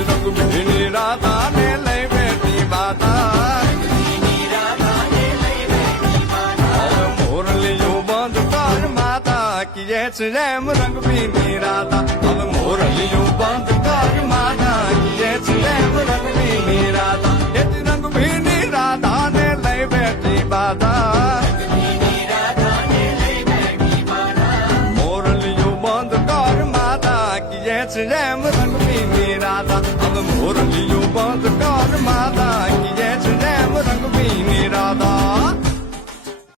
રંગ ભીની રાધાને લઈ બેઠી માતા મોરલીયું બંધ કર માતા કીએ છે એમ રંગ ભીની રાધા હવે મોરલીયું બંધ કર માતા કીએ છે એમ રંગ ભીની રાધા એ રંગ ભીની રાધાને લઈ બેઠી માતા મોરલીયું બંધ કર માતા કીએ છે એમ રંગ ભીની રાધા હવે મોરલીયું બંધ કર માતા